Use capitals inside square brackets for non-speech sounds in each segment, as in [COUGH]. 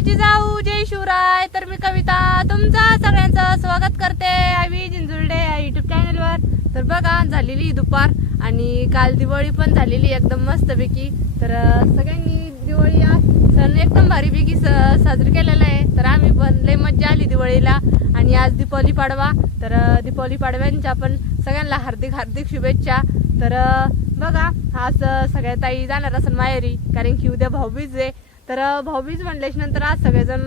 जिजाऊ जय शिवराय. तर मी कविता तुमचं सगळ्यांचं स्वागत करते. आम्ही जिंजुर्डे या युट्यूब चॅनलवर तर बघा झालेली दुपार आणि काल दिवाळी पण झालेली एकदम मस्तपैकी. तर सगळ्यांनी दिवाळी सण एकदम भारीपैकी स- साजरी केलेला आहे. तर आम्ही पण लय मज्जा आली दिवाळीला आणि आज दीपावली पाडवा. तर दीपावली पाडव्यांच्या पण सगळ्यांना हार्दिक हार्दिक शुभेच्छा. तर बघा आज सगळ्या ताई जाणार असेल माहेरी. कारण की उद्या भाऊबीज आहे. तर भाऊबीज म्हणल्याच्या नंतर आज सगळेजण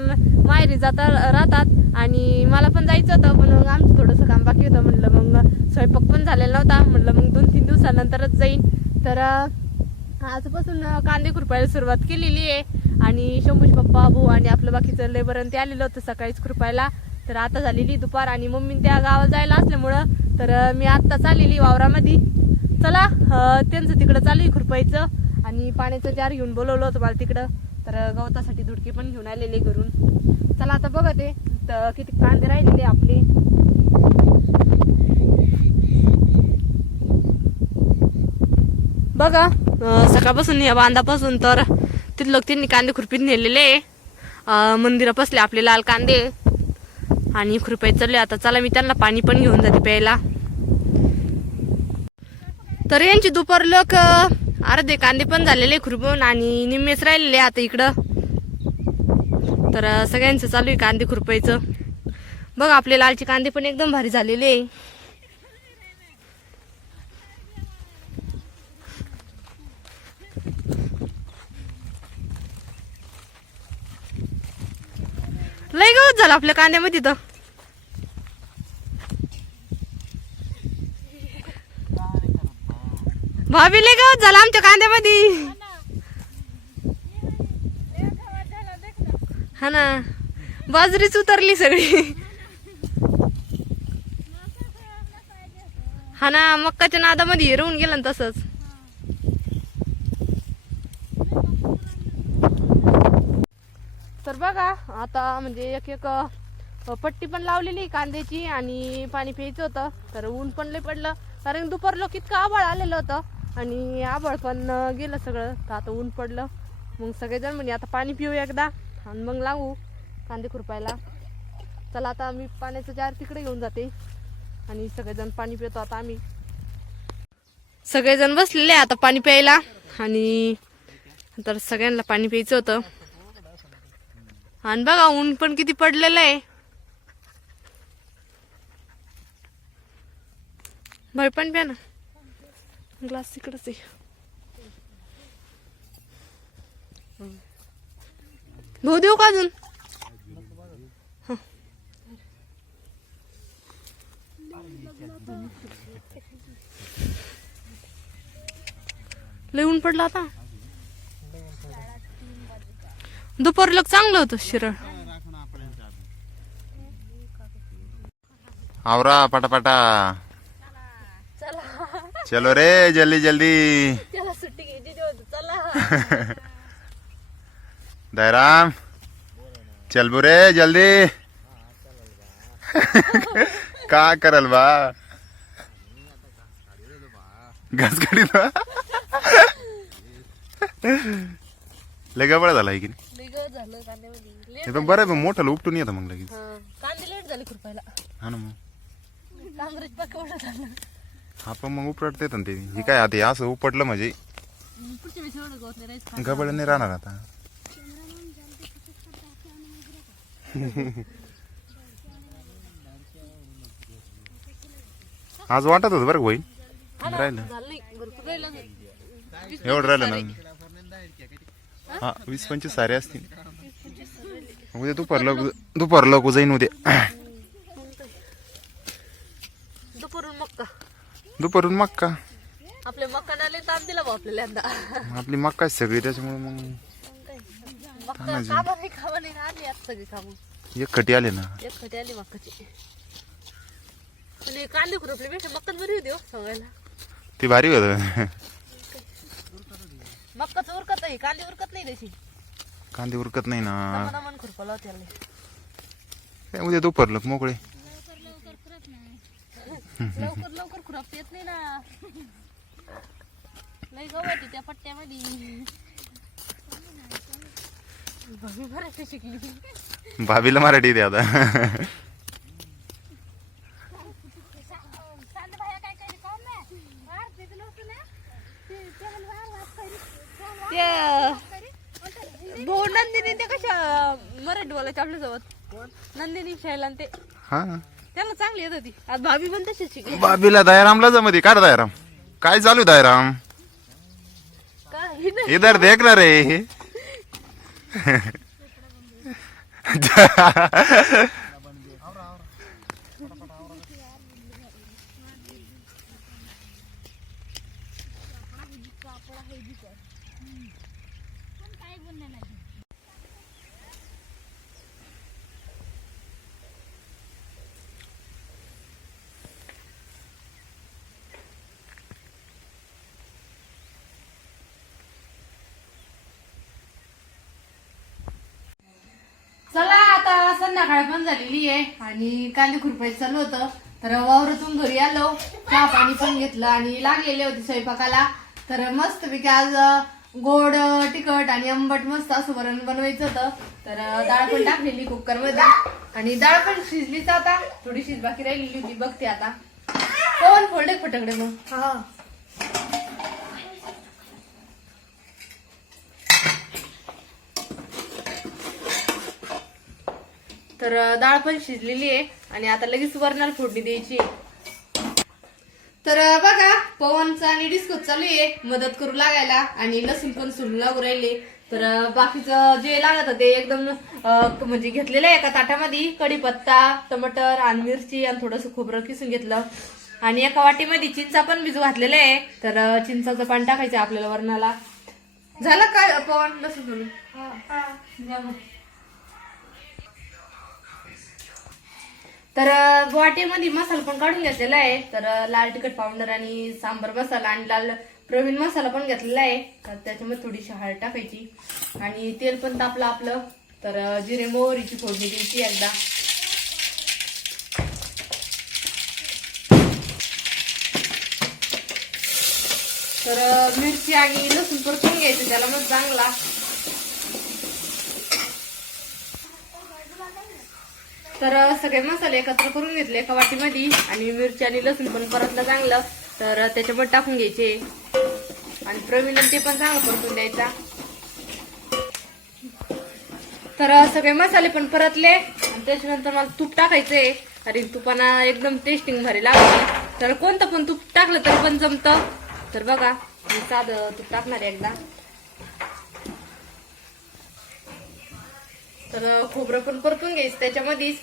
माहेरी जाता राहतात आणि मला पण जायचं होतं पण मग आमचं थोडंसं काम बाकी होतं. म्हणलं मग स्वयंपाक पण झालेला नव्हता. म्हणलं मग दोन तीन दिवसानंतरच जाईन. तर आजपासून कांदे खुरपायला सुरुवात केलेली आहे. आणि शंभूश पप्पा भाऊ आणि आपलं बाकीचं लेबर ते आलेलं होतं सकाळीच खुरपायला. तर आता झालेली दुपार आणि मम्मी त्या गावाला जायला असल्यामुळं तर मी आत्ताच आलेली वावरामध्ये. चला त्यांचं तिकडं चालू आहे खुरपायचं. आणि पाण्याचं जार घेऊन बोलवलं होतं मला तिकडं. तर गवतासाठी दुडके पण घेऊन आलेले घरून. चला आता बघा ते तर किती कांदे राहिलेले आपले. बघा सकाळपासून या बांधापासून तर तिथलं त्यांनी कांदे खुरपीत नेलेले मंदिरं पसले आपले लाल कांदे. आणि खुरपे चालले. आता चला मी त्यांना पाणी पण घेऊन जाते प्यायला. तर यांची दुपार लोक अर्धे कांदे पण झालेले खुरपून आणि निम्मेच राहिलेले आता इकडं. तर सगळ्यांचं चालू आहे कांदे खुरपायचं. बघ आपले लालचे कांदे पण एकदम भारी झालेले आहे. लय गवत झालं आपल्या कांद्यामध्ये तर. भाभी लय गवत झालं आमच्या कांद्यामध्ये. हा ना. बाजरीच उतरली सगळी. हा ना मक्काच्या नादामध्ये हिरवून गेलं ना तसंच. तर बघा आता म्हणजे एक एक पट्टी पण लावलेली आहे कांद्याची आणि पाणी प्यायचं होतं. तर ऊन पण लय पडलं. कारण दुपार लोक इतकं आभाळ आलेलं होतं. आणि आबळ पण गेलं सगळं. तर आता ऊन पडलं. मग सगळेजण म्हणजे आता पाणी पिऊ एकदा. आणि मग लागू कांदे खुरपायला. चला आता मी पाण्याचं जार तिकडे घेऊन जाते. आणि सगळेजण पाणी पितो आता आम्ही. सगळेजण बसलेले आता पाणी प्यायला. आणि तर सगळ्यांना पाणी प्यायचं होतं. आणि बघा ऊन पण किती पडलेलं आहे. भाई पण प्या ना. ग्लास तिकडच आहे भाऊ देऊ का अजून? लय ऊन पडलं आता. दुपार लोक चांगलं होतं शिरळ. आवरा पटापटा. चलो रे जल्दी जल्दी। त्याला सुट्टी घ्यायची चला. [LAUGHS] दयराम जल्दी। [LAUGHS] का करल बा? घास काढी बा? [LAUGHS] लय गबळा झाला की नाही? पण बरं आहे पण मोठं उपटून येतं मग लगेच. हा कांदे लेट झाले खुरपायला. हा ना मग. काँग्रेस पकवलं झालं. हा पण मग उपटते ना ते. हे काय आता हे असं उपटलं म्हणजे? पुढच्या वेळेस एवढं गवत नाही गबळ नाही राहणार आता. [LAUGHS] आज वाटत होत बरं का होईल राहिलं. झालं नाही. भरपूर राहिलं नाही. एवढं राहिलं ना हा वीस पंचवीस सारे असतील. उद्या दुपार लोक दुपार लोक जाईन उद्या दुपारून मक्का दुपारून मक्का. आपल्या मक्कानाले ताप दिला भाऊ आपल्याला यंदा. आपली मक्का सगळी त्याच्यामुळे मग मक्का कामा नाही खावा नाही आली आता सगळी कामं. एक खटी आले ना. एक खटी आली मक्काची. आणि कांदे खुरपले पेक्षा मक्काच बरी होती हो ती भारी होत. मक्काच उरकत नाही कांदे उरकत नाही तशी. कांदे उरकत नाही ना. मन खुरपाला होती याला. काय उद्या दुपार लोक मोकळे. लवकर लवकर खुरपता येत नाही ना. लय गवत त्या पट्ट्यामध्ये. भाभी मराठी शिकली. भाभीला मराठी द्या आता. ते भाऊ नंदिनी ते कशा मराठी बोलायचे आपल्यासोबत नंदिनी शैलान ते. हा. त्यांना चांगली येत होती. आज भाभी पण तशीच शिकली. भाभीला दयारामला जमती रे दयाराम. काय चालू दयाराम? काही नाही. इधर देख ना रे. [LAUGHS] संध्याकाळ पण झालेली आहे आणि कांदे खुरपायचं चालू होतं. तर वावरातून घरी आलो चहा पाणी पण घेतलं आणि लागलेले होते स्वयंपाकाला. तर मस्त पैकी आज गोड तिखट आणि आंबट मस्त असं वरण बनवायचं होतं. तर डाळ पण टाकलेली कुकरमध्ये आणि डाळ पण शिजलीच आता. थोडीशीच बाकी राहिलेली होती बघते आता. कोण फोल्डे फटकडे मग? हा. तर डाळ पण शिजलेली आहे आणि आता लगेच वरणाला फोडणी द्यायची आहे. तर बघा पवनचा आणि डिस्को चालू आहे. मदत करू लागायला आणि लसूण पण सुरू लागू राहिले. तर बाकीचं जे लागत ते एकदम म्हणजे घेतलेलं आहे एका ताटामध्ये. कढीपत्ता टमाटर आणि मिरची आणि थोडंसं खोबरं किसून घेतलं. आणि एका वाटीमध्ये चिंचा पण भिजू घातलेला आहे. तर चिंचाचं पाणी टाकायचं आपल्याला वरणाला. झालं काय पवन? लसूण तर वाटेमध्ये मसाला पण काढून घेतलेला आहे. तर लाल तिखट पावडर आणि सांबर मसाला आणि लाल प्रवीण मसाला पण घेतलेला आहे. तर त्याच्यामध्ये थोडीशी हळद टाकायची. आणि तेल पण तापलं आपलं. तर जिरे मोहरीची फोडणी द्यायची एकदा. तर मिरची आणि लसूण परतून घ्यायचं. त्याला मग चांगला तर सगळे मसाले एकत्र करून घेतले एका वाटीमध्ये. आणि मिरची आणि लसूण पण परतलं चांगलं. तर त्याच्यामध्ये टाकून घ्यायचे. आणि प्रवीण ते पण चांगलं परतून द्यायचा. तर सगळे मसाले पण परतले. आणि त्याच्यानंतर मला तूप टाकायचंय. आणि तुपाना एकदम टेस्टिंग भारी लागते तर कोणतं पण तूप टाकलं तर पण जमतं. तर बघा मी साधं तूप टाकणार आहे एकदा. तर खोबरं पण परतून घ्यायचं त्याच्यामध्येच.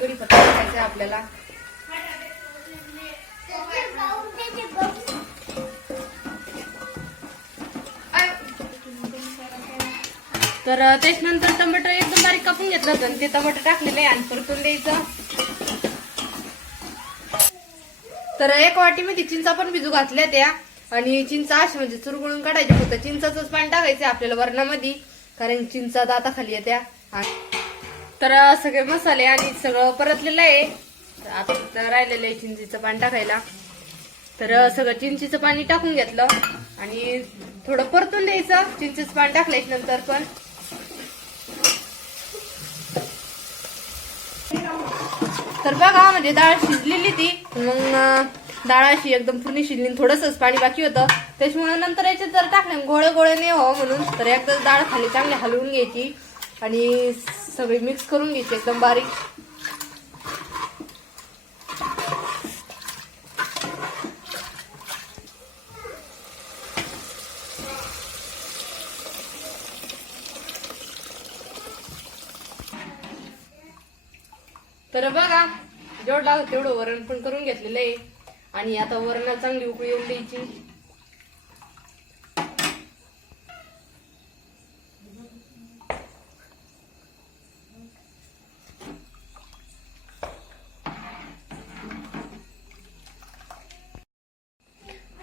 कढीपत्ता टाकायचं आपल्याला. तर त्याच्यानंतर टमाटर एकदम बारीक कापून घेतलं होतं आणि ते टमाटर टाकलेलं आहे आणि परतून द्यायचं. तर एक वाटीमध्ये चिंचा पण भिजू घातल्या त्या आणि चिंचा अशी म्हणजे चुरगुळून काढायची. फक्त चिंचाच पाणी टाकायचं आपल्याला वरणामध्ये कारण चिंचा दाताखाली येत्या. आणि- तर सगळे मसाले आणि सगळं परतलेलं आहे. आता राहिलेलं आहे चिंचीचं पाणी टाकायला. तर सगळं चिंचीचं पाणी टाकून घेतलं. आणि थोडं परतून द्यायचं. चिंचेचं पाणी टाकल्याच्या नंतर पण. तर बघा म्हणजे डाळ शिजलेली ती. मग डाळ अशी एकदम पूर्ण शिजली. थोडंसंच पाणी बाकी होतं. त्याच्यामुळे नंतर याच्यात जर टाकलं गोळे गोळे नाही हो म्हणून तर एकदा डाळ खाली चांगली हलवून घ्यायची. आणि सगळी मिक्स करून घ्यायची एकदम बारीक. तर बघा जेवढं लागत तेवढं वरण पण करून घेतलेलं आहे. आणि आता वरणाला चांगली उकळी येऊन द्यायची.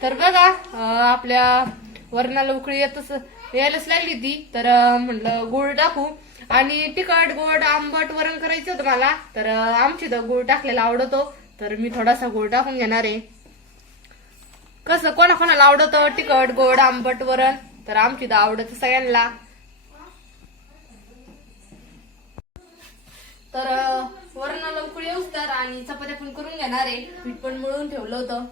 तर बघा आपल्या वरणाला उकळी येतच यायलाच लागली ती तर म्हटलं म्हणलं टाकू. आणि तिखट गोड आंबट वरण करायचं होतं मला. तर आमची तर गुळ टाकलेला आवडतो. तर मी थोडासा गुळ टाकून घेणार आहे. कसं कोणाकोणाला आवडतं? तिखट गोड आंबट वरण. तर आमची तर आवडत सगळ्यांना. तर वरणाला उकळी लवकर आणि चपात्या पण करून घेणार आहे. पीठ पण मळून ठेवलं होतं.